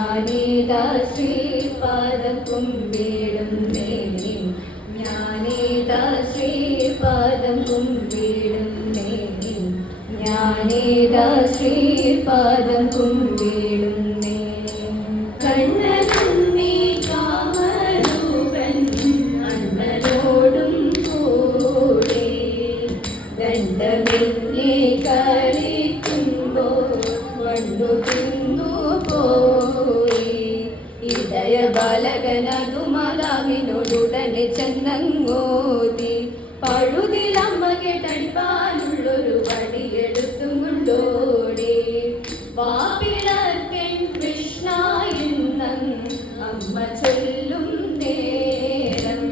ഞാനീതാ ശ്രീപാദം കുമ്പിടുന്നേ, ഞാനീതാ ശ്രീപാദം കുമ്പിടുന്നേ, ഞാനീതാ ശ്രീപാദം കുമ്പിടുന്നേ. കണ്ണനുണ്ണി കാമരൂപൻ അണ്ണനോടും കൂടെ ദണ്ഡമെന്നെ കളിക്കുമ്പോൾ വണ്ണു തിന്നു പോയി. ഇടയ ബാലകനു മാതാവിനോടുടനെ ചെന്നങ്ങോതി, പഴുതിലമ്മ കേട്ടടിപ്പാനുള്ളൊരു വടിയെടുത്തും കൊണ്ടോടി. വാപിളക്കൻ കൃഷ്ണ എന്നങ്ങ് അമ്മ ചൊല്ലും നേരം,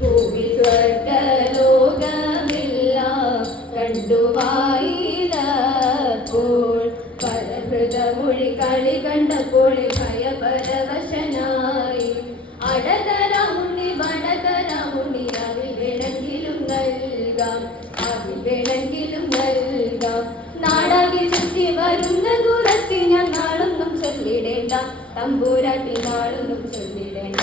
ഭൂമി സ്വർഗലോകമെല്ലാം കണ്ടുവായിലപ്പോൾ, പരഭൃതമൊഴി കളി കണ്ടപ്പോൾ ഭയപരവശനായി. അടതരാമുണ്ണി വടതരാമുണ്ണി അതിൽ വേണമെങ്കിലും നൽകാം, അതിൽ വേണമെങ്കിലും നൽകാം. നാടാകി ചുറ്റി വരുന്ന ദൂരത്തിൽ ഞാൻ നാളൊന്നും ചൊല്ലിടേണ്ട, തമ്പൂരാട്ടി നാളൊന്നും ചൊല്ലിടേണ്ട.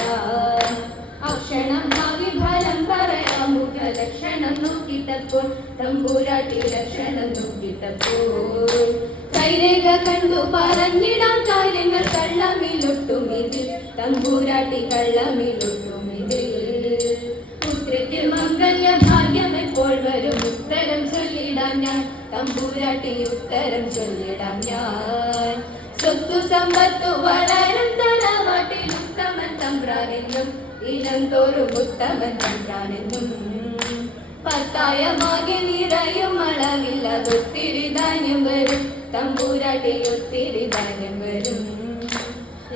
അക്ഷണം ഭാവി ഫലം പറയാം, മുഖ ലക്ഷണം നോക്കിട്ടപ്പോൾ തമ്പൂരാട്ടി ലക്ഷണം നോക്കിട്ടപ്പോൾ. കൈരേഖ കണ്ടു പറഞ്ഞിടാം കാര്യങ്ങൾ കള്ളമിലൊട്ടുമിതിൽ, തമ്പൂരാട്ടി കള്ളമിലൊട്ടുമിതിൽ. പുത്രിക്ക് മംഗല്യ ഭാഗ്യം എപ്പോൾ വരും, ഉത്തരം ചൊല്ലിടാം ഞാൻ, തമ്പൂരാട്ടി ഉത്തരം ചൊല്ലിടാം ഞാൻ. സ്വത്തു സമ്പത്തു വളരും തറവാട്ടിൽ ഉത്തമൻ തമ്പ്രാനെന്നും, ഇനം തോറും ഉത്തമൻ തമ്പ്രാനെന്നും. പത്തായമാകെ നിറയും അളവില്ലാതൊത്തിരി ധാന്യം വരും, തമ്പൂരാട്ടി ഒത്തിരി ധാന്യം വരും.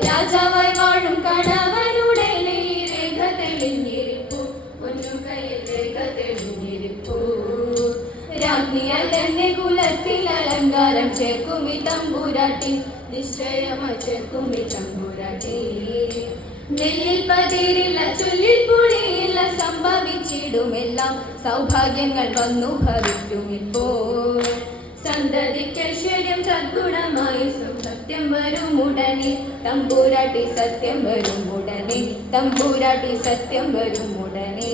രാജാവായി വാഴും കണവനുടെ രേഖ തെളിഞ്ഞിരിപ്പു, പൊന്നു കയ്യിൽ രേഖ തെളിഞ്ഞിരിപ്പു. രാജ്ഞിയല്ലെന്നെ കുലത്തിൽ അലങ്കാരം ചേർക്കുമി തമ്പൂരാട്ടി, നിശ്ചയമായി ചേർക്കുമി തമ്പൂരാട്ടി. നെല്ലിൽ പതിരില്ല ചൊല്ലിൽ പുളിയില്ല, സംഭവിച്ചിടുമെല്ലാം സൗഭാഗ്യങ്ങൾ വന്നു ഭവിക്കുമിപ്പോൾ. സന്തതിക്ക് ഐശ്വര്യം സദ്ഗുണമായി സത്യം വരും ഉടനെ, തമ്പൂരാട്ടി സത്യം വരും ഉടനെ, തമ്പൂരാട്ടി സത്യം വരും ഉടനെ.